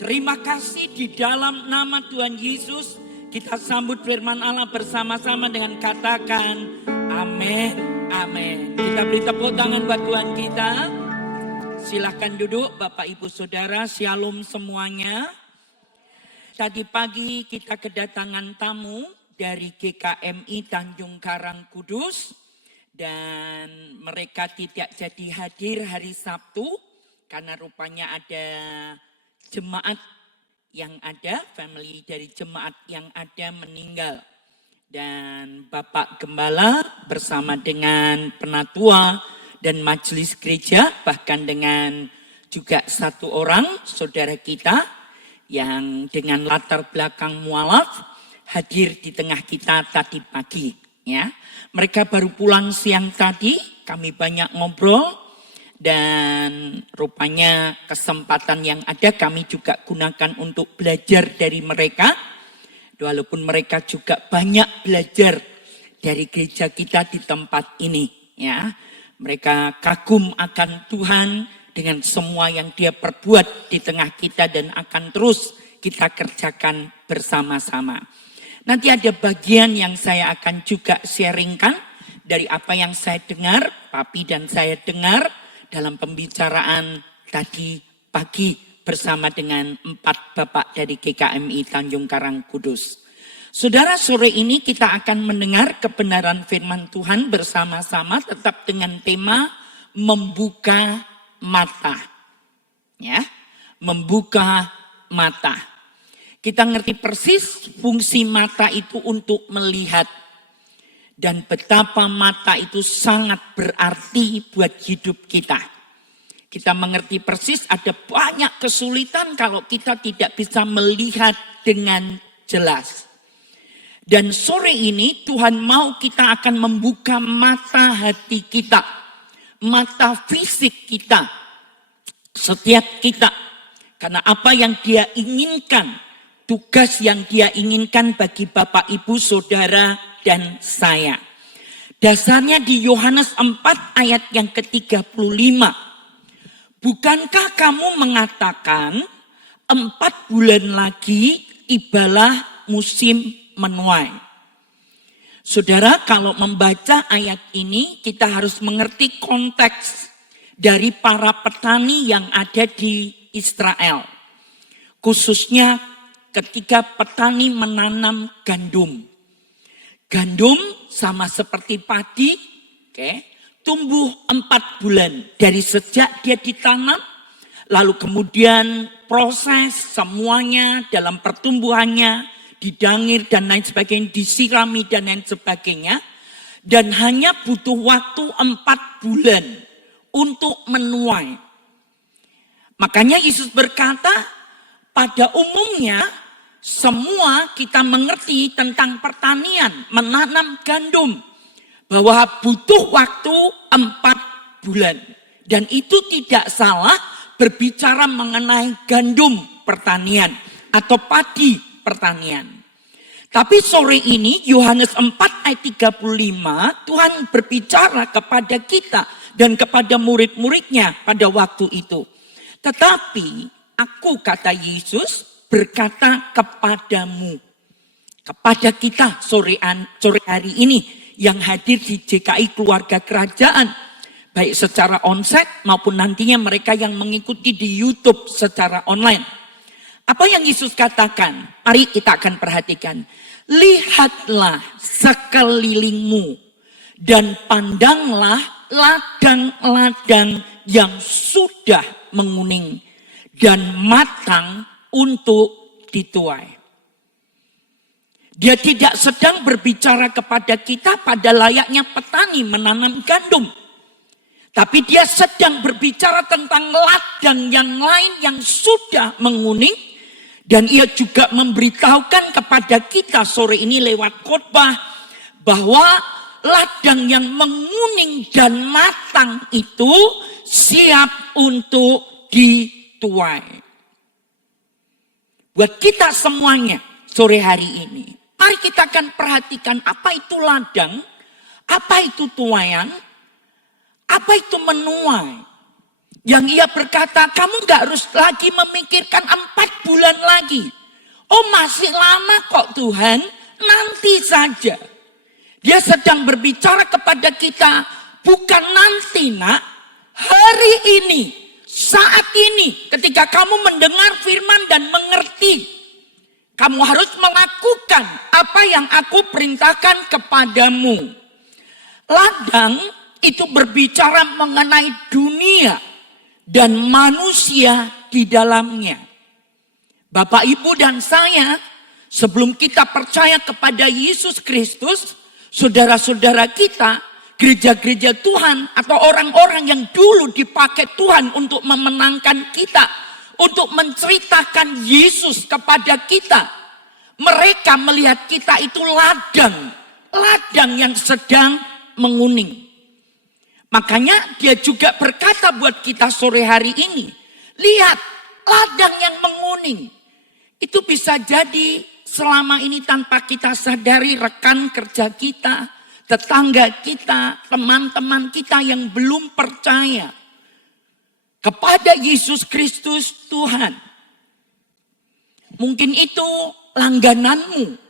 Terima kasih di dalam nama Tuhan Yesus. Kita sambut firman Allah bersama-sama dengan katakan amin, amin. Kita beri tepuk tangan buat Tuhan kita. Silahkan duduk Bapak Ibu Saudara, shalom semuanya. Tadi pagi kita kedatangan tamu dari GKMI Tanjung Karang Kudus. Dan mereka tidak jadi hadir hari Sabtu karena rupanya ada jemaat yang ada, family dari jemaat yang ada meninggal. Dan Bapak Gembala bersama dengan penatua dan majelis gereja, bahkan dengan juga satu orang saudara kita yang dengan latar belakang mualaf hadir di tengah kita tadi pagi. Ya, mereka baru pulang siang tadi, kami banyak ngobrol. Dan rupanya kesempatan yang ada kami juga gunakan untuk belajar dari mereka. Walaupun mereka juga banyak belajar dari gereja kita di tempat ini. Ya, mereka kagum akan Tuhan dengan semua yang Dia perbuat di tengah kita dan akan terus kita kerjakan bersama-sama. Nanti ada bagian yang saya akan juga sharingkan dari apa yang saya dengar, Papi dan saya dengar dalam pembicaraan tadi pagi bersama dengan 4 Bapak dari GKMI Tanjung Karang Kudus. Saudara, sore ini kita akan mendengar kebenaran firman Tuhan bersama-sama tetap dengan tema membuka mata. Ya, membuka mata. Kita ngerti persis fungsi mata itu untuk melihat. Dan betapa mata itu sangat berarti buat hidup kita. Kita mengerti persis ada banyak kesulitan kalau kita tidak bisa melihat dengan jelas. Dan sore ini Tuhan mau kita akan membuka mata hati kita. Mata fisik kita. Setiap kita. Karena apa yang Dia inginkan. Tugas yang Dia inginkan bagi Bapak, Ibu, Saudara, dan saya. Dasarnya di Yohanes 4 ayat yang ke-35. Bukankah kamu mengatakan 4 bulan lagi tibalah musim menuai? Saudara, kalau membaca ayat ini kita harus mengerti konteks dari para petani yang ada di Israel. Khususnya ketika petani menanam gandum. Gandum sama seperti padi, tumbuh 4 bulan dari sejak dia ditanam, lalu kemudian proses semuanya dalam pertumbuhannya, didangir dan lain sebagainya, disirami dan lain sebagainya, dan hanya butuh waktu 4 bulan untuk menuai. Makanya Yesus berkata, pada umumnya semua kita mengerti tentang pertanian, menanam gandum. Bahwa butuh waktu 4 bulan. Dan itu tidak salah berbicara mengenai gandum pertanian atau padi pertanian. Tapi sore ini Yohanes 4 ayat 35 Tuhan berbicara kepada kita dan kepada murid-muridnya pada waktu itu. Tetapi aku, kata Yesus, berkata kepadamu, kepada kita sore hari ini yang hadir di JKI Keluarga Kerajaan, baik secara onsite maupun nantinya mereka yang mengikuti di YouTube secara online. Apa yang Yesus katakan? Mari kita akan perhatikan. Lihatlah sekelilingmu dan pandanglah ladang-ladang yang sudah menguning dan matang untuk dituai. Dia tidak sedang berbicara kepada kita pada layaknya petani menanam gandum. Tapi dia sedang berbicara tentang ladang yang lain yang sudah menguning. Dan ia juga memberitahukan kepada kita sore ini lewat khotbah bahwa ladang yang menguning dan matang itu siap untuk dituai. Buat kita semuanya sore hari ini, mari kita akan perhatikan apa itu ladang, apa itu tuaian, apa itu menuai. Yang ia berkata, kamu gak harus lagi memikirkan 4 bulan lagi. Oh masih lama kok Tuhan, nanti saja. Dia sedang berbicara kepada kita, bukan nanti nak, hari ini, saat ini, ketika kamu mendengar firman dan mengerti, kamu harus melakukan apa yang aku perintahkan kepadamu. Ladang itu berbicara mengenai dunia dan manusia di dalamnya. Bapak, Ibu, dan saya, sebelum kita percaya kepada Yesus Kristus, saudara-saudara kita, gereja-gereja Tuhan, atau orang-orang yang dulu dipakai Tuhan untuk memenangkan kita, untuk menceritakan Yesus kepada kita, mereka melihat kita itu ladang yang sedang menguning. Makanya dia juga berkata buat kita sore hari ini, lihat ladang yang menguning. Itu bisa jadi selama ini tanpa kita sadari rekan kerja kita, tetangga kita, teman-teman kita yang belum percaya kepada Yesus Kristus Tuhan. Mungkin itu langgananmu.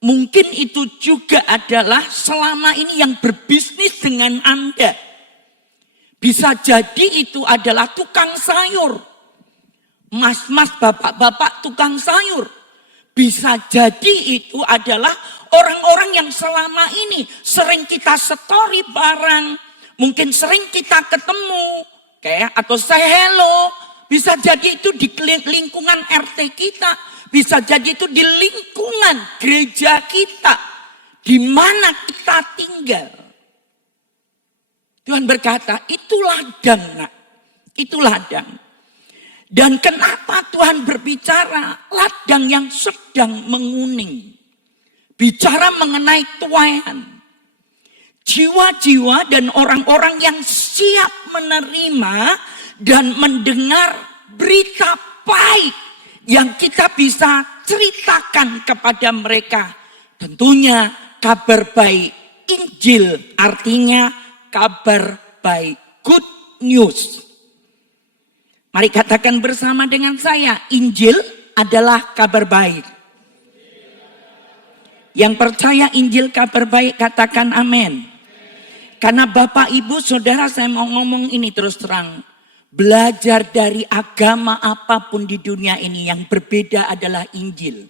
Mungkin itu juga adalah selama ini yang berbisnis dengan Anda. Bisa jadi itu adalah tukang sayur. Mas-mas, bapak-bapak tukang sayur. Bisa jadi itu adalah orang-orang yang selama ini sering kita story bareng. Mungkin sering kita ketemu. Atau say hello. Bisa jadi itu di lingkungan RT kita. Bisa jadi itu di lingkungan gereja kita. Di mana kita tinggal. Tuhan berkata, itu ladang nak. Itu ladang. Dan kenapa Tuhan berbicara ladang yang sedang menguning. Bicara mengenai tuaian. Jiwa-jiwa dan orang-orang yang siap menerima dan mendengar berita baik yang kita bisa ceritakan kepada mereka. Tentunya kabar baik. Injil artinya kabar baik. Good news. Mari katakan bersama dengan saya. Injil adalah kabar baik. Yang percaya Injil kabar baik katakan amin. Karena Bapak, Ibu, Saudara, saya mau ngomong ini terus terang. Belajar dari agama apapun di dunia ini yang berbeda adalah Injil.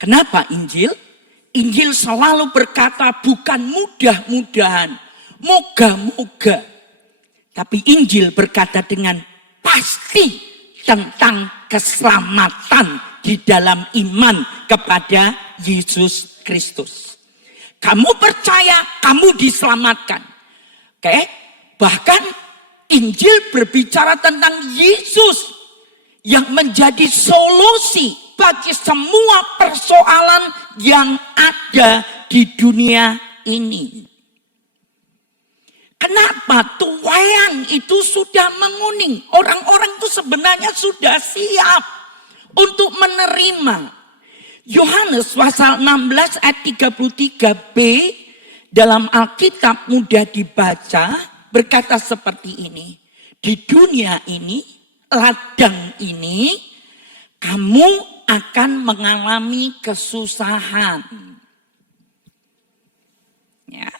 Kenapa Injil? Injil selalu berkata bukan mudah-mudahan, moga-moga. Tapi Injil berkata dengan pasti tentang keselamatan di dalam iman kepada Yesus Kristus. Kamu percaya, kamu diselamatkan. Bahkan Injil berbicara tentang Yesus yang menjadi solusi bagi semua persoalan yang ada di dunia ini. Kenapa tuaian itu sudah menguning? Orang-orang itu sebenarnya sudah siap untuk menerima. Yohanes pasal 16 ayat 33b dalam Alkitab mudah dibaca berkata seperti ini. Di dunia ini, ladang ini, kamu akan mengalami kesusahan. Ya,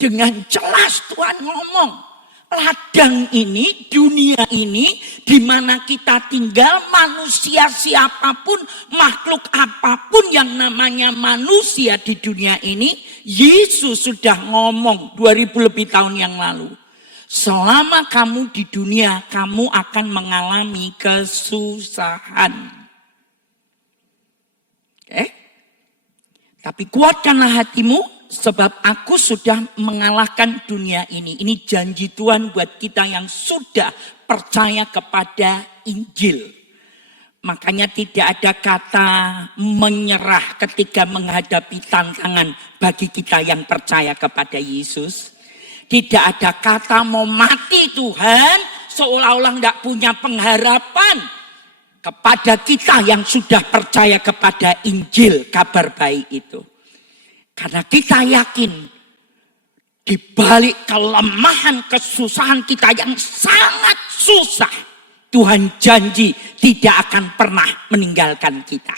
dengan jelas Tuhan ngomong. Ladang ini, dunia ini, di mana kita tinggal, manusia siapapun, makhluk apapun yang namanya manusia di dunia ini, Yesus sudah ngomong 2000 lebih tahun yang lalu. Selama kamu di dunia, kamu akan mengalami kesusahan. Tapi kuatkanlah hatimu. Sebab aku sudah mengalahkan dunia ini. Ini janji Tuhan buat kita yang sudah percaya kepada Injil. Makanya tidak ada kata menyerah ketika menghadapi tantangan bagi kita yang percaya kepada Yesus. Tidak ada kata mau mati Tuhan seolah-olah tidak punya pengharapan kepada kita yang sudah percaya kepada Injil, kabar baik itu. Karena kita yakin Di balik kelemahan, kesusahan kita yang sangat susah, Tuhan janji tidak akan pernah meninggalkan kita.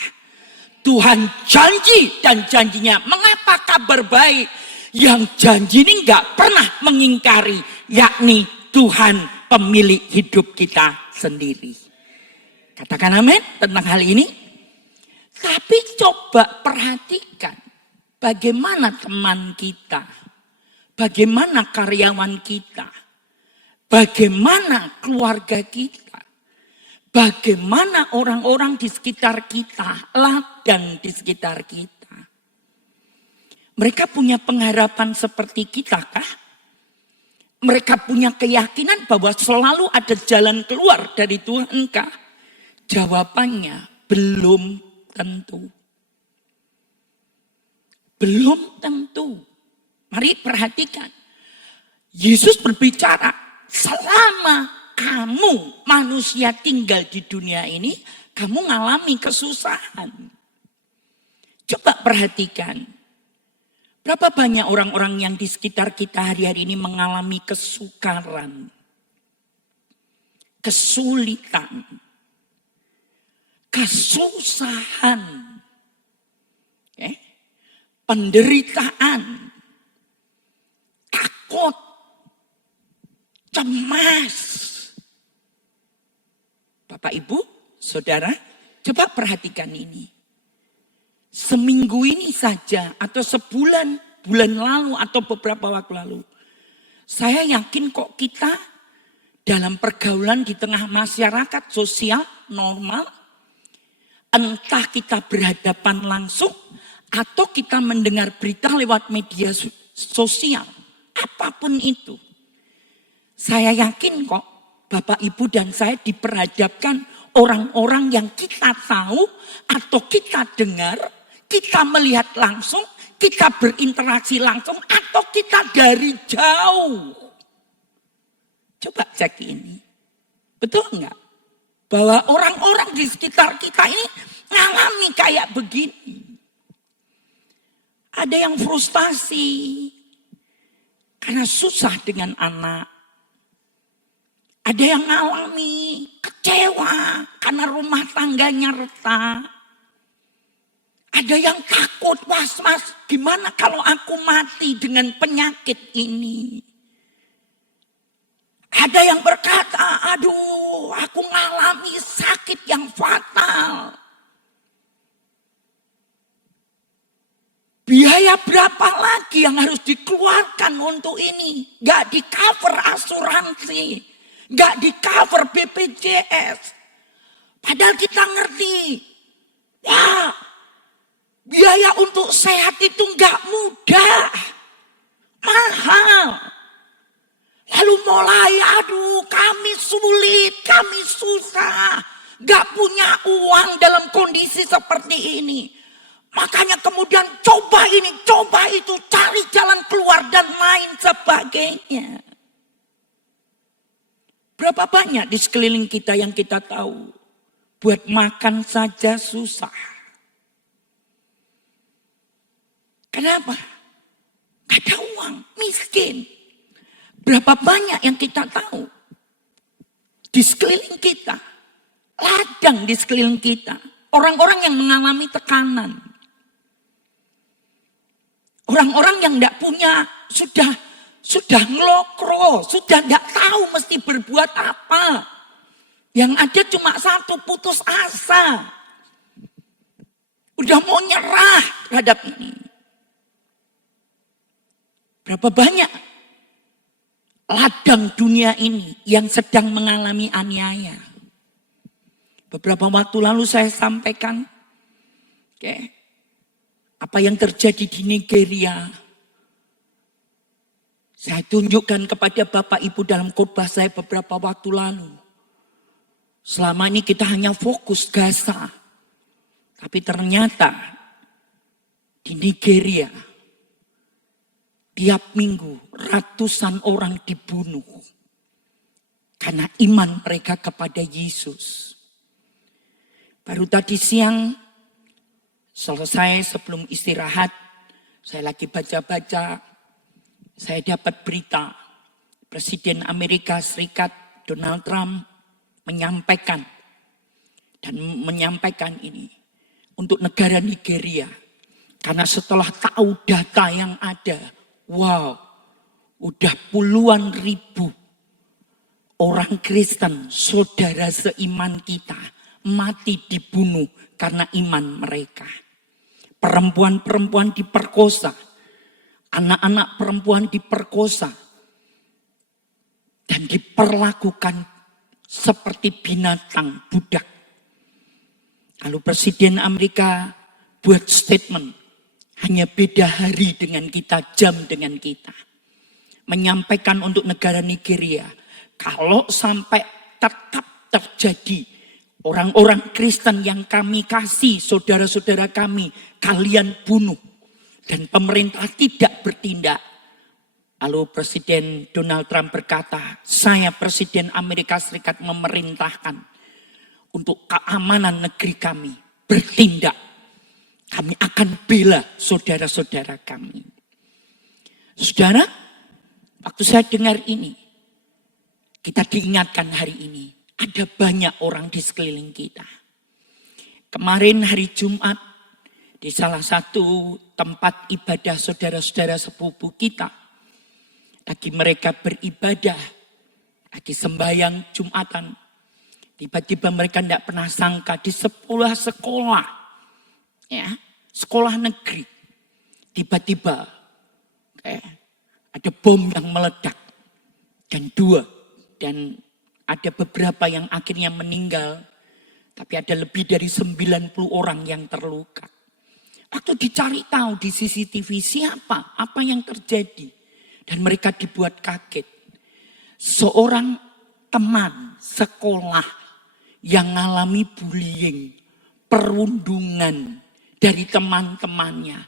Tuhan janji dan janjinya, mengapa kabar baik? Yang janji ini gak pernah mengingkari, yakni Tuhan pemilik hidup kita sendiri. Katakan amin tentang hal ini. Tapi coba perhatikan bagaimana teman kita, bagaimana karyawan kita, bagaimana keluarga kita, bagaimana orang-orang di sekitar kita, ladang di sekitar kita. Mereka punya pengharapan seperti kita kah? Mereka punya keyakinan bahwa selalu ada jalan keluar dari Tuhan kah? Jawabannya belum tentu. Belum tentu. Mari perhatikan. Yesus berbicara, selama kamu manusia tinggal di dunia ini, kamu mengalami kesusahan. Coba perhatikan. Berapa banyak orang-orang yang di sekitar kita hari-hari ini mengalami kesukaran, kesulitan, kesusahan, penderitaan, takut, cemas. Bapak, Ibu, Saudara, coba perhatikan ini. Seminggu ini saja atau bulan lalu atau beberapa waktu lalu, saya yakin kok kita dalam pergaulan di tengah masyarakat sosial normal, entah kita berhadapan langsung atau kita mendengar berita lewat media sosial, apapun itu. Saya yakin kok Bapak, Ibu dan saya diperhadapkan orang-orang yang kita tahu atau kita dengar, kita melihat langsung, kita berinteraksi langsung atau kita dari jauh. Coba cek ini. Betul enggak? Bahwa orang-orang di sekitar kita ini ngalami kayak begini. Ada yang frustasi karena susah dengan anak. Ada yang ngalami kecewa karena rumah tangganya retak. Ada yang takut, was-was, gimana kalau aku mati dengan penyakit ini? Ada yang berkata, aduh, aku ngalami sakit yang fatal. Biaya berapa lagi yang harus dikeluarkan untuk ini? Gak di cover asuransi, gak di cover BPJS. Padahal kita ngerti, wah, biaya untuk sehat itu gak mudah, mahal. Lalu mulai, aduh kami sulit, kami susah, gak punya uang dalam kondisi seperti ini. Makanya kemudian coba ini, coba itu, cari jalan keluar dan lain sebagainya. Berapa banyak di sekeliling kita yang kita tahu, buat makan saja susah. Kenapa? Gak ada uang, miskin. Berapa banyak yang kita tahu di sekeliling kita, ladang di sekeliling kita, orang-orang yang mengalami tekanan, orang-orang yang tidak punya, sudah ngelokro, sudah tidak tahu mesti berbuat apa, yang ada cuma satu, putus asa, udah mau nyerah terhadap ini. Berapa banyak ladang dunia ini yang sedang mengalami aniaya. Beberapa waktu lalu saya sampaikan apa yang terjadi di Nigeria. Saya tunjukkan kepada Bapak Ibu dalam khotbah saya beberapa waktu lalu. Selama ini kita hanya fokus Gaza. Tapi ternyata di Nigeria tiap minggu ratusan orang dibunuh karena iman mereka kepada Yesus. Baru tadi siang selesai sebelum istirahat, saya lagi baca-baca, Saya dapat berita Presiden Amerika Serikat Donald Trump menyampaikan ini untuk negara Nigeria. Karena setelah tahu data yang ada, wow, udah puluhan ribu orang Kristen, saudara seiman kita, mati dibunuh karena iman mereka. Perempuan-perempuan diperkosa, anak-anak perempuan diperkosa, dan diperlakukan seperti binatang budak. Lalu Presiden Amerika buat statement, hanya beda hari dengan kita, jam dengan kita. Menyampaikan untuk negara Nigeria, kalau sampai tetap terjadi orang-orang Kristen yang kami kasih, saudara-saudara kami, kalian bunuh. Dan pemerintah tidak bertindak. Lalu Presiden Donald Trump berkata, saya Presiden Amerika Serikat memerintahkan untuk keamanan negeri kami bertindak. Kami akan bela saudara-saudara kami. Saudara, waktu saya dengar ini, kita diingatkan hari ini, ada banyak orang di sekeliling kita. Kemarin hari Jumat, di salah satu tempat ibadah saudara-saudara sepupu kita, lagi mereka beribadah, lagi sembahyang Jumatan, tiba-tiba mereka tidak pernah sangka di sebuah sekolah, ya, sekolah negeri, tiba-tiba ada bom yang meledak dan ada beberapa yang akhirnya meninggal, tapi ada lebih dari 90 orang yang terluka. Waktu dicari tahu di CCTV siapa, apa yang terjadi, dan mereka dibuat kaget. Seorang teman sekolah yang mengalami bullying, perundungan dari teman-temannya.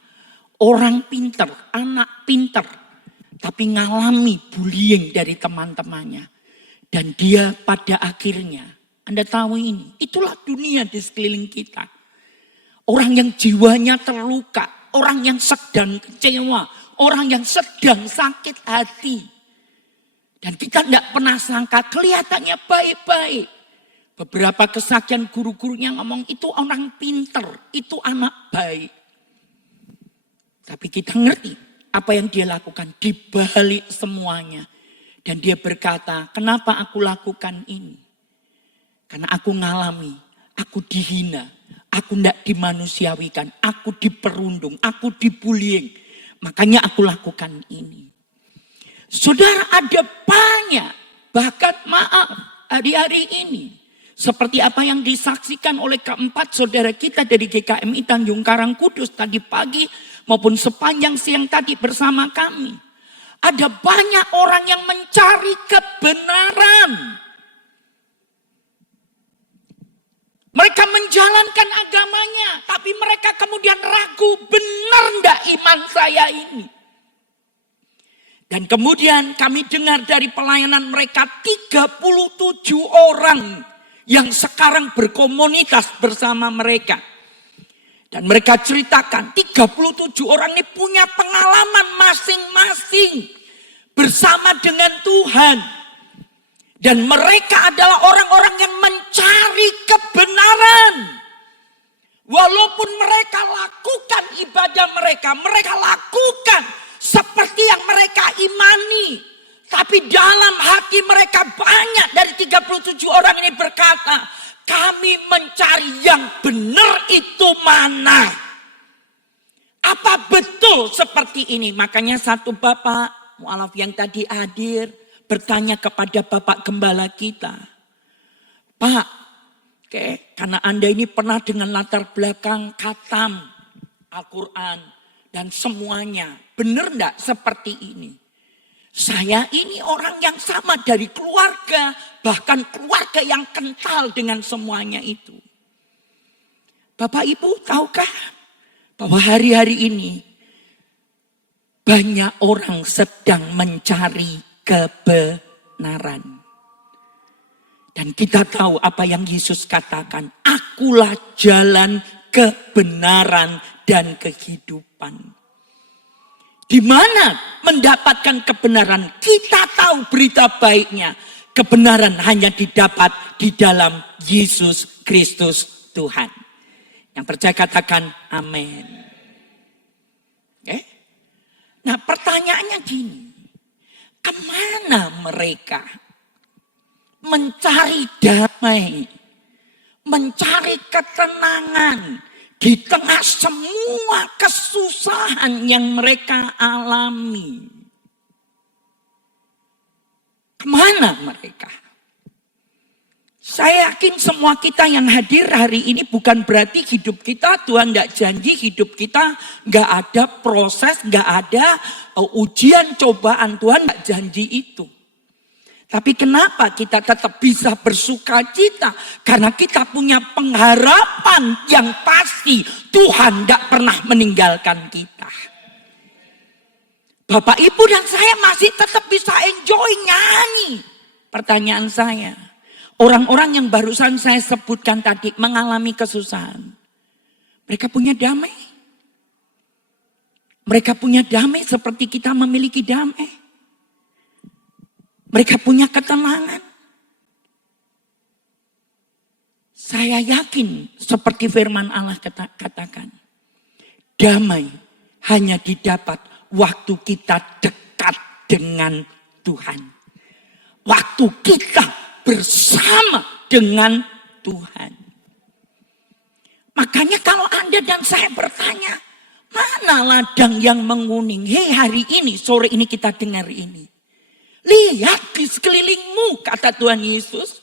Orang pinter, anak pinter, tapi mengalami bullying dari teman-temannya. Dan dia pada akhirnya, Anda tahu ini, itulah dunia di sekeliling kita. Orang yang jiwanya terluka, orang yang sedang kecewa, orang yang sedang sakit hati. Dan kita tidak pernah sangka, kelihatannya baik-baik. Beberapa kesaksian guru-gurunya ngomong, itu orang pinter, itu anak baik. Tapi kita ngerti apa yang dia lakukan di balik semuanya. Dan dia berkata, kenapa aku lakukan ini? Karena aku ngalami, aku dihina, aku tidak dimanusiawikan, aku diperundung, aku dibullying. Makanya aku lakukan ini. Saudara, ada banyak, bahkan maaf hari-hari ini. Seperti apa yang disaksikan oleh keempat saudara kita dari GKMI Tanjung Karang Kudus tadi pagi maupun sepanjang siang tadi bersama kami. Ada banyak orang yang mencari kebenaran. Mereka menjalankan agamanya, tapi mereka kemudian ragu, benar enggak iman saya ini? Dan kemudian kami dengar dari pelayanan mereka 37 orang yang sekarang berkomunitas bersama mereka. Dan mereka ceritakan 37 orang ini punya pengalaman masing-masing bersama dengan Tuhan. Dan mereka adalah orang-orang yang mencari kebenaran. Walaupun mereka lakukan ibadah mereka lakukan seperti yang mereka imani. Tapi dalam hati mereka banyak dari 37 orang ini berkata, kami mencari yang benar itu mana? Apa betul seperti ini? Makanya satu bapak, mualaf yang tadi hadir, bertanya kepada bapak gembala kita. Pak, karena Anda ini pernah dengan latar belakang khatam Al-Quran dan semuanya. Benar enggak seperti ini? Saya ini orang yang sama dari keluarga, bahkan keluarga yang kental dengan semuanya itu. Bapak Ibu tahukah bahwa hari-hari ini banyak orang sedang mencari kebenaran. Dan kita tahu apa yang Yesus katakan, akulah jalan kebenaran dan kehidupan. Di mana mendapatkan kebenaran? Kita tahu berita baiknya. Kebenaran hanya didapat di dalam Yesus Kristus Tuhan. Yang percaya katakan amin. Oke? Nah pertanyaannya gini. Kemana mereka mencari damai, mencari ketenangan di tengah semua kesusahan yang mereka alami? Kemana mereka? Saya yakin semua kita yang hadir hari ini bukan berarti hidup kita, Tuhan tidak janji hidup kita nggak ada proses, nggak ada ujian cobaan. Tuhan nggak janji itu. Tapi kenapa kita tetap bisa bersuka cita? Karena kita punya pengharapan yang pasti Tuhan tidak pernah meninggalkan kita. Bapak, Ibu dan saya masih tetap bisa enjoy nyanyi. Pertanyaan saya, orang-orang yang barusan saya sebutkan tadi mengalami kesusahan. Mereka punya damai. Mereka punya damai seperti kita memiliki damai. Mereka punya ketenangan. Saya yakin seperti firman Allah katakan. Damai hanya didapat waktu kita dekat dengan Tuhan. Waktu kita bersama dengan Tuhan. Makanya kalau Anda dan saya bertanya, mana ladang yang menguning? Hei, hari ini, sore ini kita dengar ini. Lihat di sekelilingmu, kata Tuhan Yesus.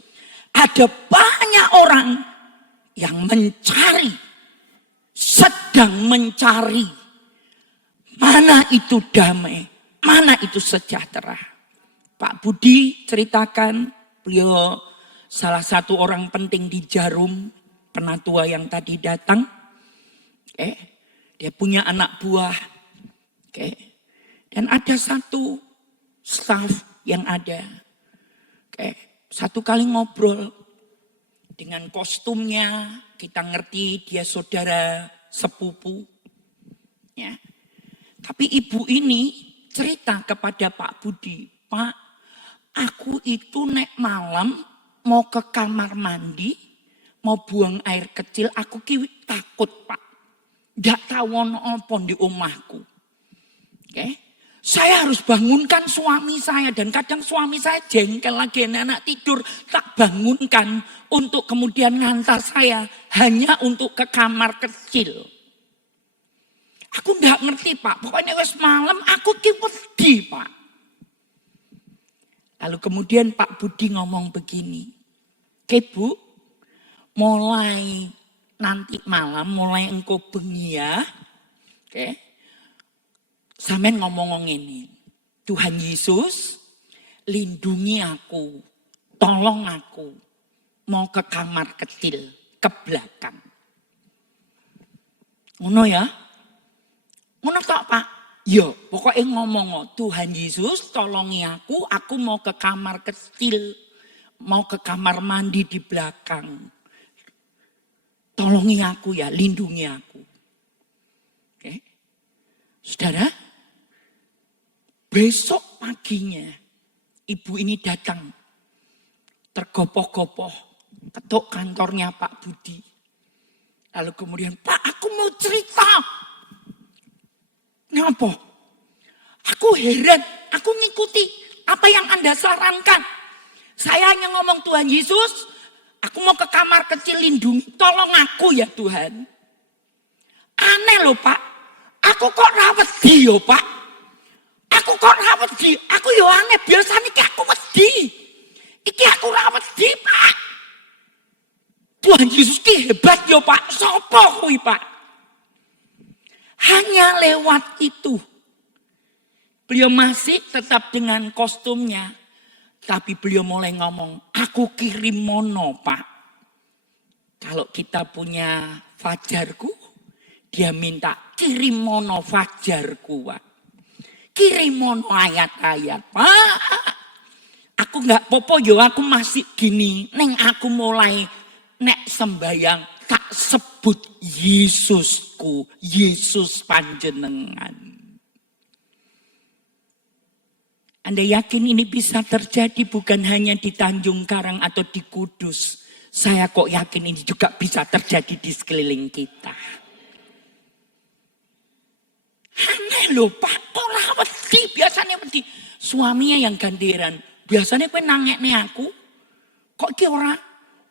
Ada banyak orang yang mencari, sedang mencari. Mana itu damai, mana itu sejahtera. Pak Budi ceritakan, beliau salah satu orang penting di Jarum, penatua yang tadi datang. Dia punya anak buah. Dan ada satu staf yang ada. Satu kali ngobrol dengan kostumnya, kita ngerti dia saudara sepupu. Ya. Tapi ibu ini cerita kepada Pak Budi, Pak, aku itu nek malam mau ke kamar mandi, mau buang air kecil, aku takut Pak. Gak tahu apa di omahku. Saya harus bangunkan suami saya dan kadang suami saya jengkel lagi anak tidur, tak bangunkan untuk kemudian ngantar saya hanya untuk ke kamar kecil. Aku enggak ngerti Pak, pokoknya wes malam aku wedi Pak. Lalu kemudian Pak Budi ngomong begini, Bu, mulai nanti malam, mulai engkau bengi ya, sampean ngomong ini, Tuhan Yesus lindungi aku, tolong aku, mau ke kamar kecil, ke belakang. Ngono ya? Ngono tok Pak? Ya, pokoknya ngomong, Tuhan Yesus tolongi aku mau ke kamar kecil, mau ke kamar mandi di belakang. Tolongi aku ya, lindungi aku. Saudara, besok paginya ibu ini datang, tergopoh-gopoh, ketuk kantornya Pak Budi. Lalu kemudian, Pak aku mau cerita. Ngapa? Aku heran, aku ngikuti apa yang Anda sarankan. Saya hanya ngomong Tuhan Yesus, aku mau ke kamar kecil lindungi, tolong aku ya Tuhan. Aneh loh Pak, aku kok rawat dia Pak. Aku kok rawat di, aku yo aneh, biasanya aku wedi. Iki aku rawat di Pak. Tuhan Yesus ki hebat yo Pak, sopo kuwi Pak. Hanya lewat itu. Beliau masih tetap dengan kostumnya. Tapi beliau mulai ngomong, aku kirim mono Pak. Kalau kita punya fajarku, dia minta kirim mono fajarku Pak. Kirim mono ayat-ayat Pak. Aku gak popo yo, aku masih gini. Neng aku mulai nek sembayang tak sebut Yesusku, Yesus panjenengan. Anda yakin ini bisa terjadi bukan hanya di Tanjung Karang atau di Kudus. Saya kok yakin ini juga bisa terjadi di sekeliling kita. Aneh loh Pak, kok lah wedi, biasanya wedi. Suaminya yang ganderan, biasanya kowe nangekne aku. Kok ki ora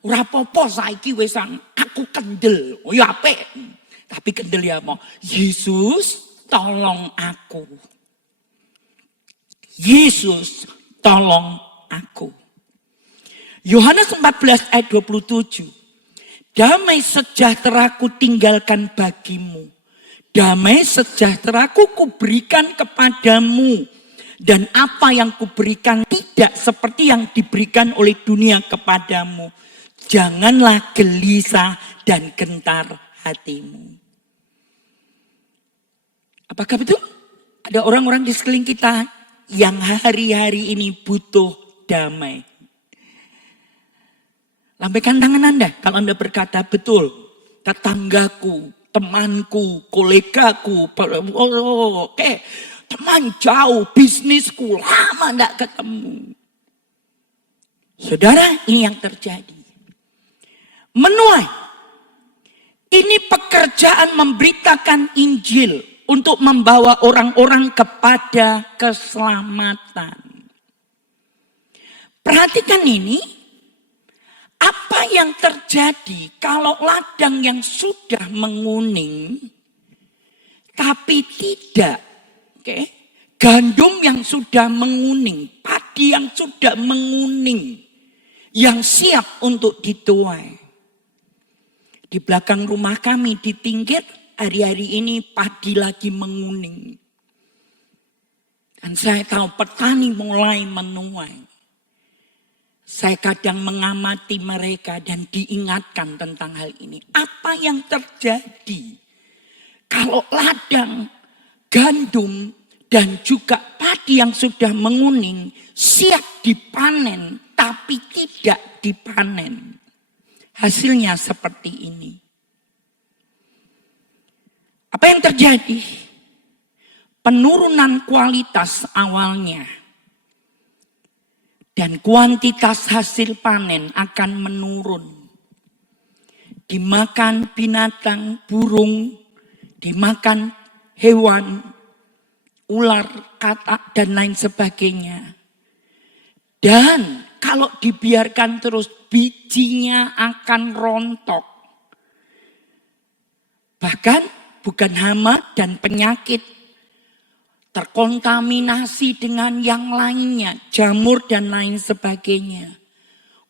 apa-apa saiki wesan, aku kendel. Oh ya apik. Tapi kendel ya mau. Yesus tolong aku. Yesus tolong aku. Yohanes 14 ayat 27. Damai sejahteraku tinggalkan bagimu. Damai sejahteraku kuberikan kepadamu. Dan apa yang kuberikan tidak seperti yang diberikan oleh dunia kepadamu. Janganlah gelisah dan gentar hatimu. Apakah betul? Ada orang-orang di sekeliling kita yang hari-hari ini butuh damai. Lambaikan tangan Anda kalau Anda berkata betul. Tetanggaku, temanku, kolegaku, oke, teman jauh, bisnisku lama tidak ketemu. Saudara, ini yang terjadi. Menuai. Ini pekerjaan memberitakan Injil untuk membawa orang-orang kepada keselamatan. Perhatikan ini. Apa yang terjadi kalau ladang yang sudah menguning tapi tidak, gandum yang sudah menguning, padi yang sudah menguning, yang siap untuk dituai. Di belakang rumah kami di pinggir hari-hari ini padi lagi menguning. Dan saya tahu petani mulai menuai. Saya kadang mengamati mereka dan diingatkan tentang hal ini. Apa yang terjadi kalau ladang, gandum, dan juga padi yang sudah menguning siap dipanen tapi tidak dipanen. Hasilnya seperti ini. Apa yang terjadi? Penurunan kualitas awalnya. Dan kuantitas hasil panen akan menurun. Dimakan binatang, burung, dimakan hewan, ular, katak, dan lain sebagainya. Dan kalau dibiarkan terus, bijinya akan rontok. Bahkan bukan hama dan penyakit, terkontaminasi dengan yang lainnya, jamur dan lain sebagainya.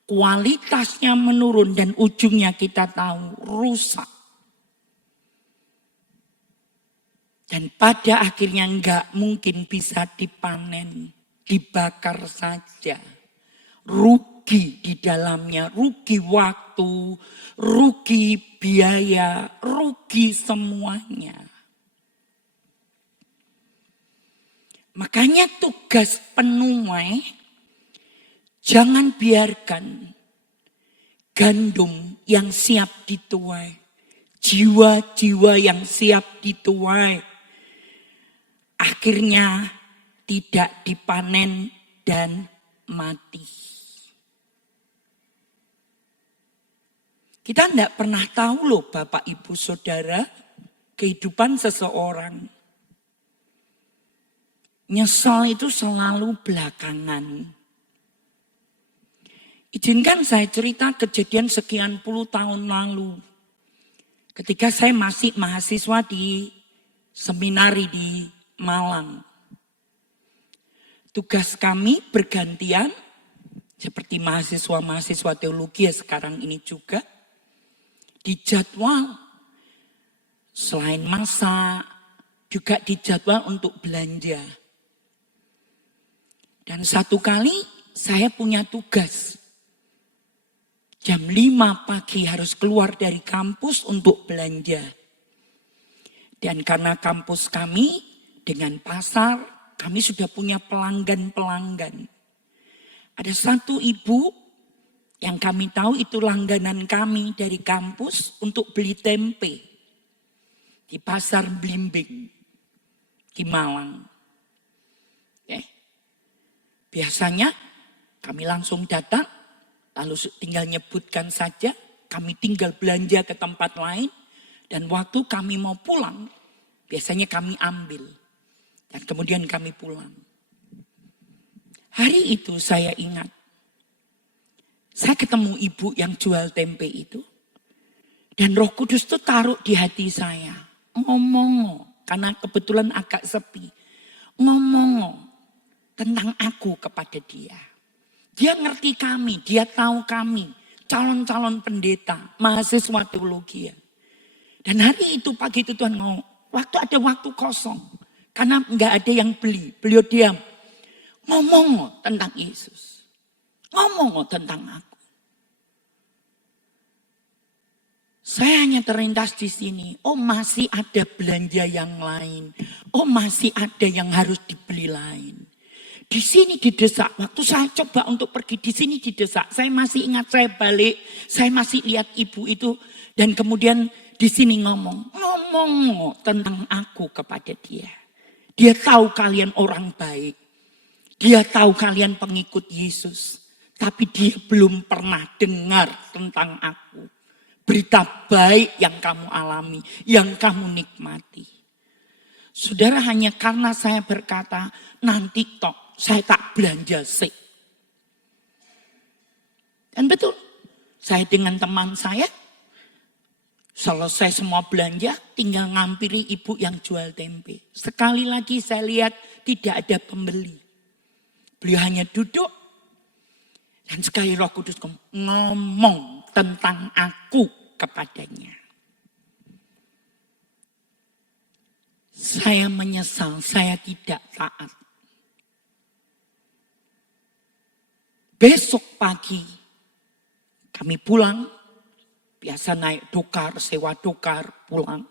Kualitasnya menurun dan ujungnya kita tahu rusak. Dan pada akhirnya enggak mungkin bisa dipanen, dibakar saja. Rugi di dalamnya, rugi waktu, rugi biaya, rugi semuanya. Makanya tugas penuai, jangan biarkan gandum yang siap dituai, jiwa-jiwa yang siap dituai, akhirnya tidak dipanen dan mati. Kita tidak pernah tahu loh Bapak Ibu Saudara, kehidupan seseorang. Nyesal itu selalu belakangan. Izinkan saya cerita kejadian sekian puluh tahun lalu. Ketika saya masih mahasiswa di seminari di Malang. Tugas kami bergantian, seperti mahasiswa-mahasiswa teologi ya sekarang ini juga. Dijadwal, selain masak, juga dijadwal untuk belanja. Dan satu kali saya punya tugas. Jam 5 pagi harus keluar dari kampus untuk belanja. Dan karena kampus kami dengan pasar, kami sudah punya pelanggan-pelanggan. Ada satu ibu yang kami tahu itu langganan kami dari kampus untuk beli tempe. Di pasar Blimbing, di Malang. Biasanya kami langsung datang, lalu tinggal nyebutkan saja, kami tinggal belanja ke tempat lain, dan waktu kami mau pulang, biasanya kami ambil, dan kemudian kami pulang. Hari itu saya ingat, saya ketemu ibu yang jual tempe itu, dan Roh Kudus itu taruh di hati saya, ngomong, karena kebetulan agak sepi, ngomong tentang aku kepada dia. Dia ngerti kami, dia tahu kami, calon-calon pendeta, mahasiswa teologi. Dan hari itu pagi itu Tuhan mau, ada waktu kosong. Karena nggak ada yang beli, beliau diam. Ngomong tentang Yesus. Ngomong tentang aku. Saya hanya terlintas di sini. Oh masih ada belanja yang lain. Oh masih ada yang harus dibeli lain. Di sini didesak. Waktu saya coba untuk pergi di sini didesak. Saya masih ingat saya balik. Saya masih lihat ibu itu. Dan kemudian di sini ngomong tentang aku kepada dia. Dia tahu kalian orang baik. Dia tahu kalian pengikut Yesus. Tapi dia belum pernah dengar tentang aku. Berita baik yang kamu alami. Yang kamu nikmati. Saudara, hanya karena saya berkata nanti tok. Saya tak belanja sih. Dan betul. Saya dengan teman saya. Selesai semua belanja. Tinggal ngampiri ibu yang jual tempe. Sekali lagi saya lihat tidak ada pembeli. Beliau hanya duduk. Dan sekali Roh Kudus ngomong tentang aku kepadanya. Saya menyesal, saya tidak taat. Besok pagi kami pulang, biasa naik dokar, sewa dokar, pulang.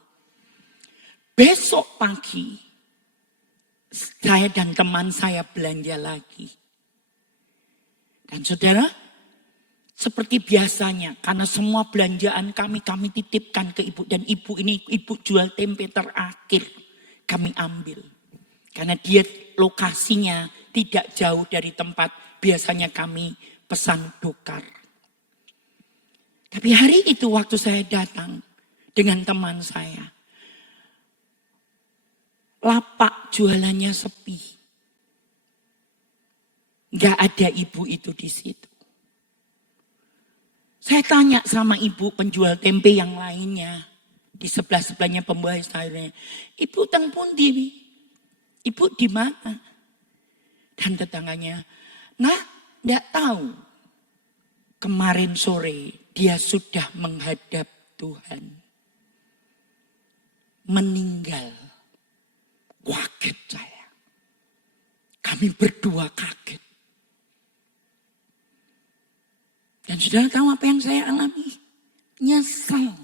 Besok pagi saya dan teman saya belanja lagi. Dan saudara, seperti biasanya, karena semua belanjaan kami titipkan ke ibu. Dan ibu ini, ibu jual tempe terakhir kami ambil. Karena dia lokasinya tidak jauh dari tempat biasanya kami pesan dokar. Tapi hari itu waktu saya datang dengan teman saya. Lapak jualannya sepi. Gak ada ibu itu di situ. Saya tanya sama ibu penjual tempe yang lainnya. Di sebelah-sebelahnya pembawa sayurnya. Ibu teng pundi? Ibu di mana? Dan tetangganya, nah, enggak tahu. Kemarin sore dia sudah menghadap Tuhan. Meninggal. Kaget saya. Kami berdua kaget. Dan saudara tahu apa yang saya alami? Nyesal.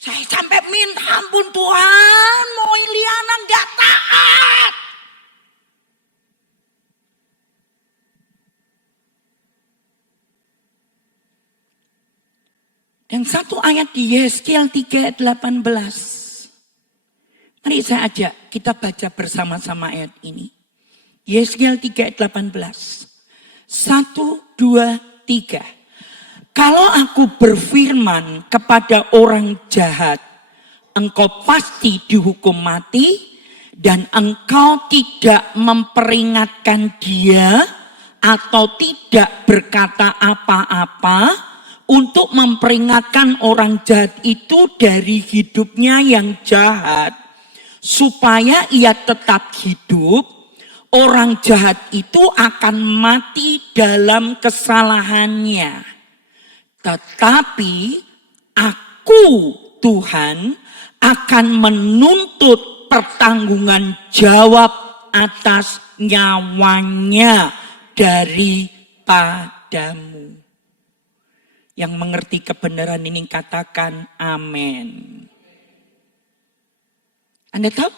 Saya sampai minta ampun Tuhan, mau Iliana enggak taat. Dan satu ayat di Yeskiel 3:18. Mari saya ajak kita baca bersama-sama ayat ini. Yeskiel 3:18. 1, 2, 3. Kalau aku berfirman kepada orang jahat, engkau pasti dihukum mati, dan engkau tidak memperingatkan dia atau tidak berkata apa-apa untuk memperingatkan orang jahat itu dari hidupnya yang jahat, supaya ia tetap hidup, orang jahat itu akan mati dalam kesalahannya. Tetapi aku Tuhan akan menuntut pertanggungan jawab atas nyawanya daripadamu. Yang mengerti kebenaran ini katakan amin. Anda tahu?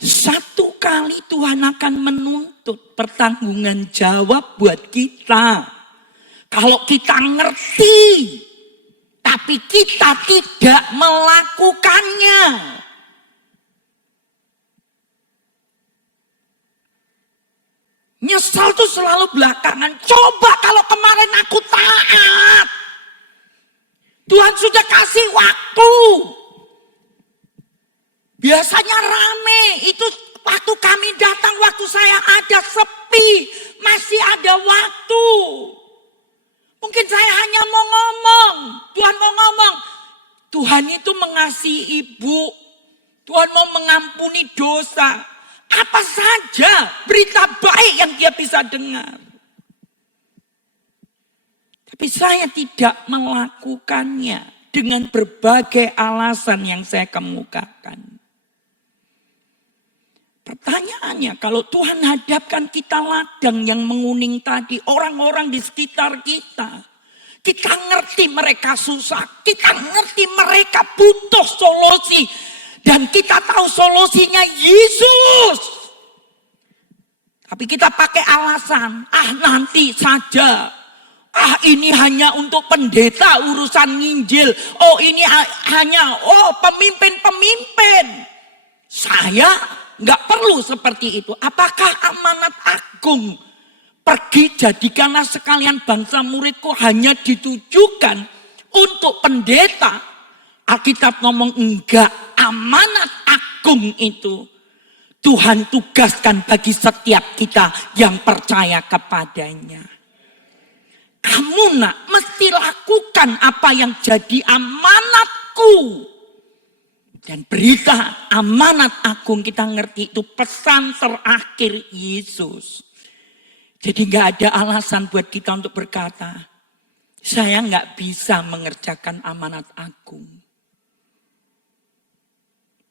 Satu kali Tuhan akan menuntut pertanggungan jawab buat kita. Kalau kita ngerti, tapi kita tidak melakukannya. Nyesal tuh selalu belakangan. Coba kalau kemarin aku taat. Tuhan sudah kasih waktu. Biasanya rame. Itu waktu kami datang, waktu saya ada sepi. Masih ada waktu. Mungkin saya hanya mau ngomong. Tuhan mau ngomong. Tuhan itu mengasihi ibu. Tuhan mau mengampuni dosa. Apa saja berita baik yang dia bisa dengar. Tapi saya tidak melakukannya dengan berbagai alasan yang saya kemukakan. Pertanyaannya, kalau Tuhan hadapkan kita ladang yang menguning tadi, orang-orang di sekitar kita, kita ngerti mereka susah, kita ngerti mereka butuh solusi, dan kita tahu solusinya Yesus. Tapi kita pakai alasan, nanti saja. Ini hanya untuk pendeta urusan nginjil. Ini hanya pemimpin-pemimpin. Saya nggak perlu seperti itu. Apakah amanat agung pergi jadikanlah sekalian bangsa muridku hanya ditujukan untuk pendeta? Alkitab ngomong enggak. Amanat agung itu Tuhan tugaskan bagi setiap kita yang percaya kepadanya. Kamu nak mesti lakukan apa yang jadi amanatku. Dan berita amanat agung kita ngerti itu pesan terakhir Yesus. Jadi gak ada alasan buat kita untuk berkata, saya gak bisa mengerjakan amanat agung.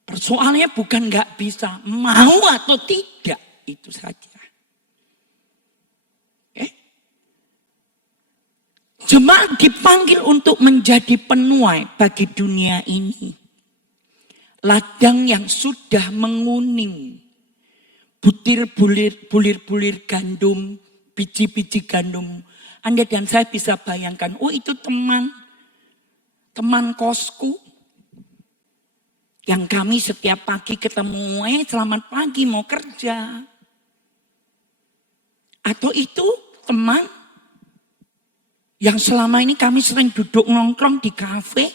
Persoalannya bukan gak bisa, mau atau tidak, itu saja. Jemaat dipanggil untuk menjadi penuai bagi dunia ini. Ladang yang sudah menguning. Bulir-bulir gandum, biji-biji gandum. Anda dan saya bisa bayangkan, itu teman kosku. Yang kami setiap pagi ketemu, selamat pagi mau kerja. Atau itu teman yang selama ini kami sering duduk nongkrong di kafe.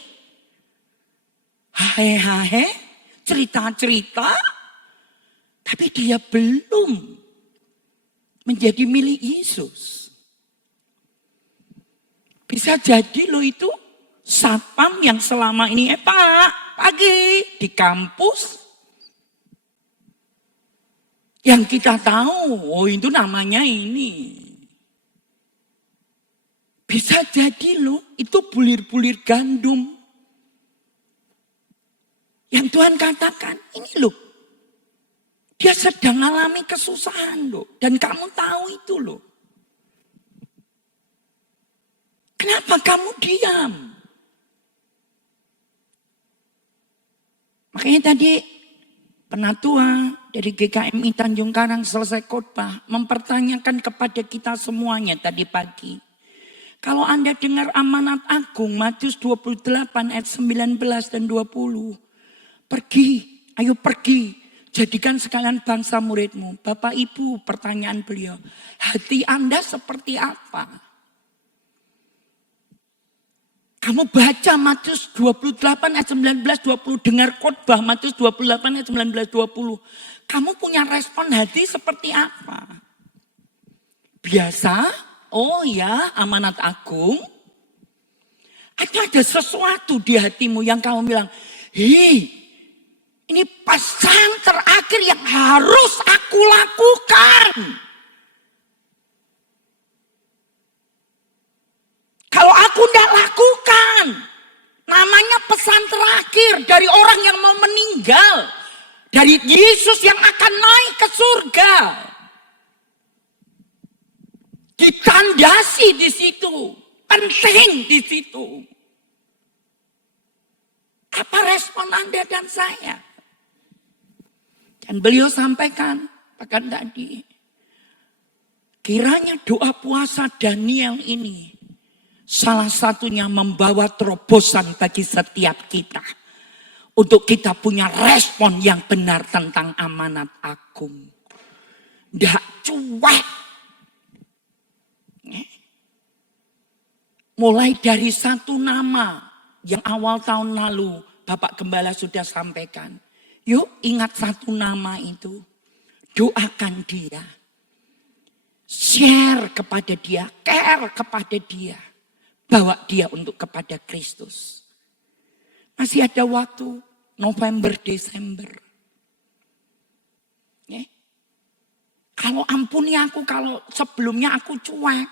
Hahe, cerita-cerita. Tapi dia belum menjadi milik Yesus. Bisa jadi lo itu satpam yang selama ini, Pak, pagi di kampus. Yang kita tahu, itu namanya ini. Bisa jadi lo itu bulir-bulir gandum. Yang Tuhan katakan, ini loh. Dia sedang mengalami kesusahan loh. Dan kamu tahu itu loh. Kenapa kamu diam? Makanya tadi penatua dari GKMI Tanjung Karang selesai khotbah mempertanyakan kepada kita semuanya tadi pagi. Kalau Anda dengar amanat agung Matius 28 ayat 19 dan 20. Pergi, ayo pergi. Jadikan sekalian bangsa muridmu. Bapak Ibu, pertanyaan beliau. Hati Anda seperti apa? Kamu baca Matius 28 ayat 19, 20. Dengar khotbah Matius 28 ayat 19, 20. Kamu punya respon hati seperti apa? Biasa? Oh ya, amanat agung. Atau ada sesuatu di hatimu yang kamu bilang, ini pesan terakhir yang harus aku lakukan. Kalau aku tidak lakukan, namanya pesan terakhir dari orang yang mau meninggal. Dari Yesus yang akan naik ke surga. Ditandasi di situ. Penting di situ. Apa respon Anda dan saya? Dan beliau sampaikan, bahkan tadi, kiranya doa puasa Daniel ini salah satunya membawa terobosan bagi setiap kita. Untuk kita punya respon yang benar tentang amanat agung. Tidak cuek Mulai dari satu nama yang awal tahun lalu Bapak Gembala sudah sampaikan. Yuk ingat satu nama itu. Doakan dia. Share kepada dia, care kepada dia. Bawa dia untuk kepada Kristus. Masih ada waktu November, Desember. Ya. Kalau ampuni aku, kalau sebelumnya aku cuek.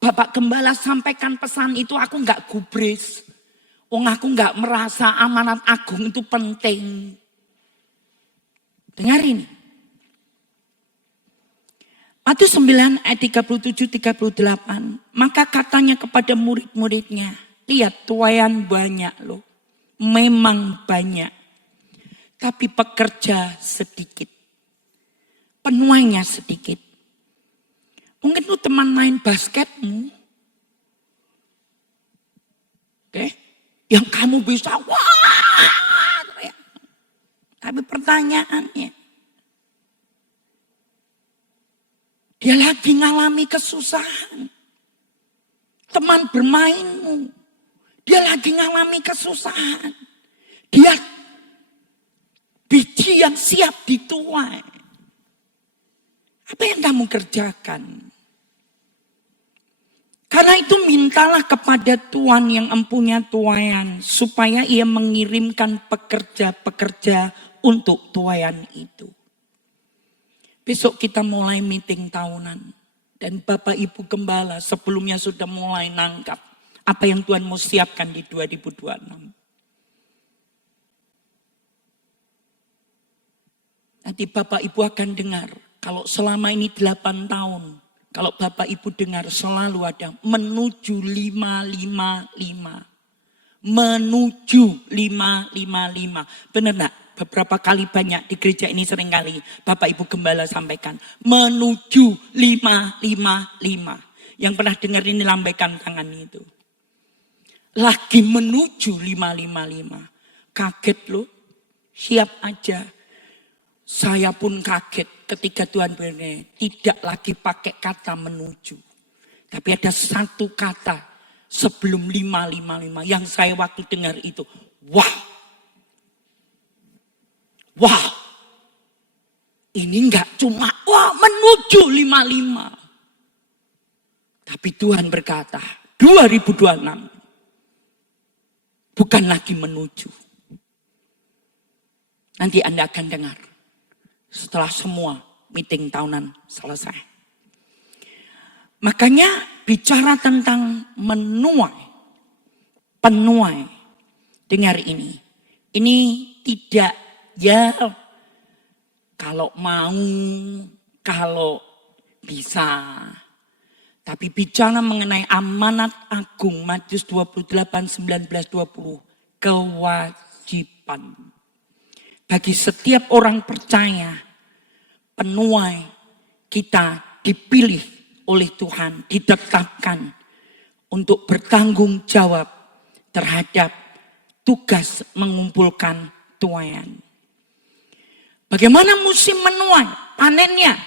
Bapak Gembala sampaikan pesan itu aku gak gubris. Aku gak merasa amanat agung itu penting. Dengar ini. Matius 9 ayat 37-38. Maka katanya kepada murid-muridnya. Lihat tuaian banyak loh. Memang banyak. Tapi pekerja sedikit. Penuainya sedikit. Mungkin lu teman main basketmu. Oke. Yang kamu bisa. Wah. Tapi pertanyaannya. Dia lagi ngalami kesusahan. Teman bermainmu. Dia lagi ngalami kesusahan. Dia biji yang siap dituai. Apa yang kamu kerjakan? Karena itu mintalah kepada Tuhan yang empunya tuaian. Supaya ia mengirimkan pekerja-pekerja untuk tuaian itu. Besok kita mulai meeting tahunan. Dan Bapak Ibu Gembala sebelumnya sudah mulai nangkap. Apa yang Tuhan mau siapkan di 2026. Nanti Bapak Ibu akan dengar. Kalau selama ini 8 tahun. Kalau Bapak Ibu dengar selalu ada menuju 555. Menuju 555. Benar enggak? Beberapa kali banyak di gereja ini seringkali Bapak Ibu Gembala sampaikan. Menuju 555. Yang pernah dengar ini lambaikan tangan itu. Lagi menuju 555. Kaget loh. Siap aja. Saya pun kaget ketika Tuhan berkata tidak lagi pakai kata menuju. Tapi ada satu kata sebelum 555 yang saya waktu dengar itu. Wah. Wah, ini enggak cuma menuju 55. Tapi Tuhan berkata, 2026 bukan lagi menuju. Nanti Anda akan dengar setelah semua meeting tahunan selesai. Makanya bicara tentang menuai, penuai, dengar ini. Ini tidak ya, kalau mau, kalau bisa. Tapi bicara mengenai amanat agung, Matius 28, 19, 20. Kewajiban. Bagi setiap orang percaya, penuai kita dipilih oleh Tuhan, ditetapkan untuk bertanggung jawab terhadap tugas mengumpulkan tuaian. Bagaimana musim menuai, panennya?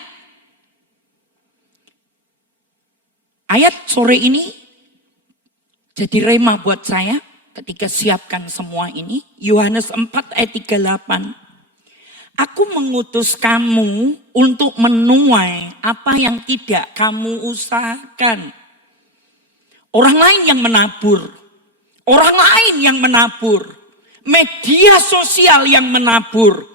Ayat sore ini jadi rema buat saya ketika siapkan semua ini. Yohanes 4 ayat 38. Aku mengutus kamu untuk menuai apa yang tidak kamu usahakan. Orang lain yang menabur. Orang lain yang menabur. Media sosial yang menabur.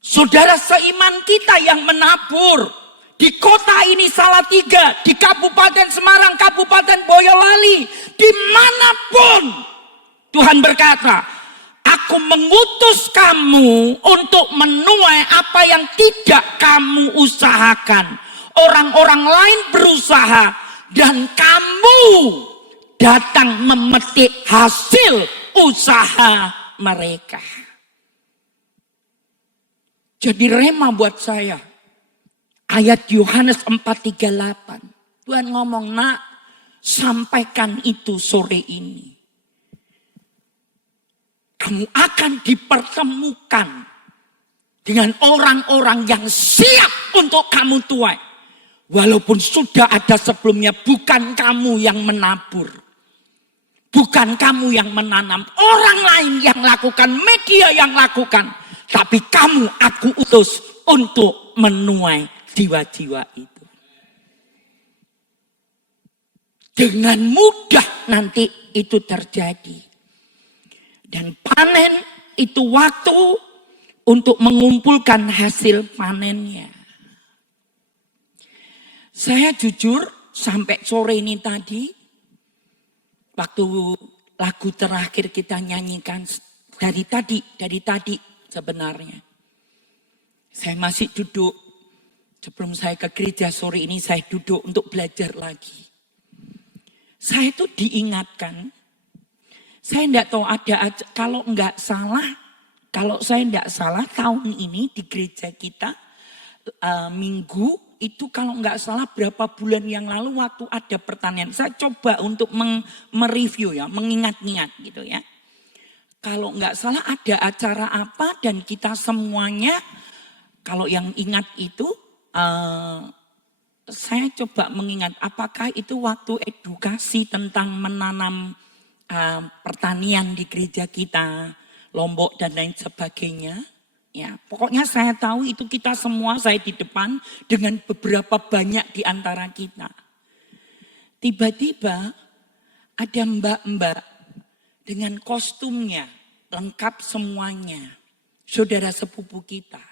Saudara seiman kita yang menabur. Di kota ini Salatiga, di Kabupaten Semarang, Kabupaten Boyolali. Dimanapun Tuhan berkata, aku mengutus kamu untuk menuai apa yang tidak kamu usahakan. Orang-orang lain berusaha dan kamu datang memetik hasil usaha mereka. Jadi rema buat saya. Ayat Yohanes 4:38. Tuhan ngomong, nak, sampaikan itu sore ini. Kamu akan dipertemukan dengan orang-orang yang siap untuk kamu tuai. Walaupun sudah ada sebelumnya, bukan kamu yang menabur. Bukan kamu yang menanam. Orang lain yang lakukan, media yang lakukan. Tapi kamu aku utus untuk menuai jiwa-jiwa itu. Dengan mudah nanti itu terjadi. Dan panen itu waktu untuk mengumpulkan hasil panennya. Saya jujur sampai sore ini tadi, waktu lagu terakhir kita nyanyikan dari tadi sebenarnya. Saya masih duduk, sebelum saya ke gereja sore ini saya duduk untuk belajar lagi. Saya itu diingatkan, saya tidak tahu kalau saya tidak salah tahun ini di gereja kita minggu itu kalau nggak salah berapa bulan yang lalu waktu ada pertanian. Saya coba untuk mereview ya, mengingat-ingat gitu ya. Kalau nggak salah ada acara apa dan kita semuanya, kalau yang ingat itu, saya coba mengingat apakah itu waktu edukasi tentang menanam pertanian di gereja kita, Lombok dan lain sebagainya. Ya, pokoknya saya tahu itu kita semua, saya di depan dengan beberapa banyak di antara kita. Tiba-tiba ada mbak-mbak dengan kostumnya, lengkap semuanya. Saudara sepupu kita.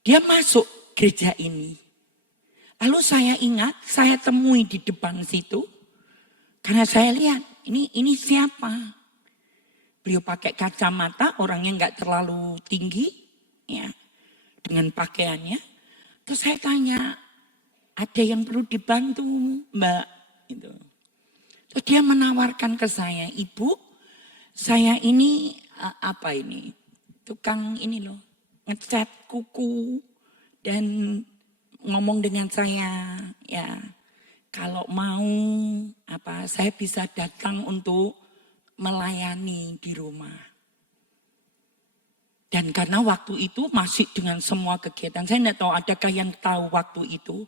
Dia masuk gereja ini. Lalu saya ingat, saya temui di depan situ. Karena saya lihat, ini siapa? Beliau pakai kacamata, orangnya nggak terlalu tinggi, ya, dengan pakaiannya. Terus saya tanya, ada yang perlu dibantu, Mbak? Gitu. Terus dia menawarkan ke saya, Ibu, saya ini tukang ini loh, ngecat kuku dan ngomong dengan saya, ya, kalau mau saya bisa datang untuk melayani di rumah. Dan karena waktu itu masih dengan semua kegiatan, saya tidak tahu adakah yang tahu waktu itu.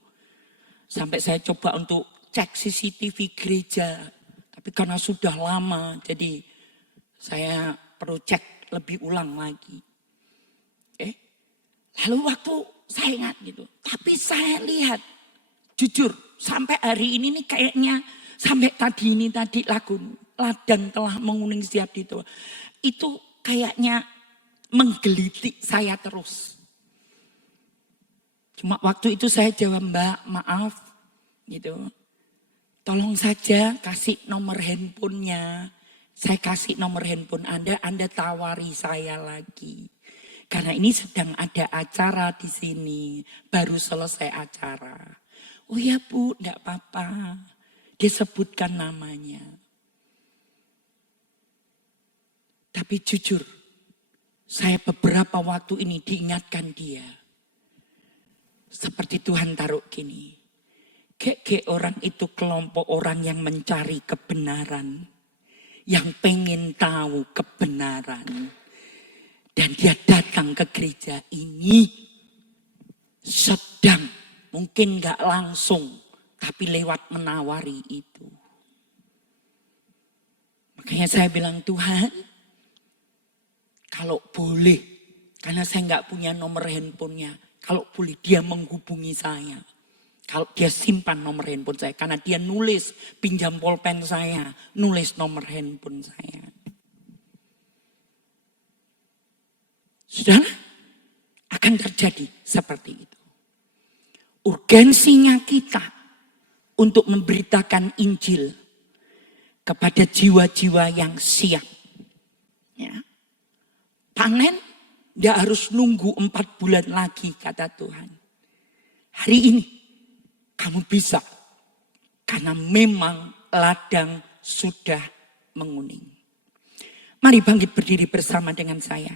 Sampai saya coba untuk cek CCTV gereja. Tapi karena sudah lama, jadi saya perlu cek lebih ulang lagi. Lalu waktu saya ingat gitu. Tapi saya lihat, jujur sampai hari ini nih kayaknya, sampai tadi lagu ladang telah menguning siap itu kayaknya menggelitik saya terus. Cuma waktu itu saya jawab, Mbak, maaf gitu. Tolong saja kasih nomor handphonenya. Saya kasih nomor handphone Anda tawari saya lagi. Karena ini sedang ada acara di sini, baru selesai acara. Oh ya Bu, enggak apa-apa. Dia sebutkan namanya. Tapi jujur, saya beberapa waktu ini diingatkan dia. Seperti Tuhan taruh gini. Kayak orang itu kelompok orang yang mencari kebenaran. Yang pengen tahu kebenaran. Dan dia datang ke gereja ini. Sedang, mungkin gak langsung. Tapi lewat menawari itu. Makanya saya bilang, Tuhan, kalau boleh, karena saya nggak punya nomor handphonenya, kalau boleh dia menghubungi saya. Kalau dia simpan nomor handphone saya, karena dia nulis pinjam pulpen saya, nulis nomor handphone saya. Saudara, akan terjadi seperti itu. Urgensinya kita untuk memberitakan Injil kepada jiwa-jiwa yang siap. Ya. Panen tidak harus nunggu 4 bulan lagi, kata Tuhan. Hari ini kamu bisa. Karena memang ladang sudah menguning. Mari bangkit berdiri bersama dengan saya.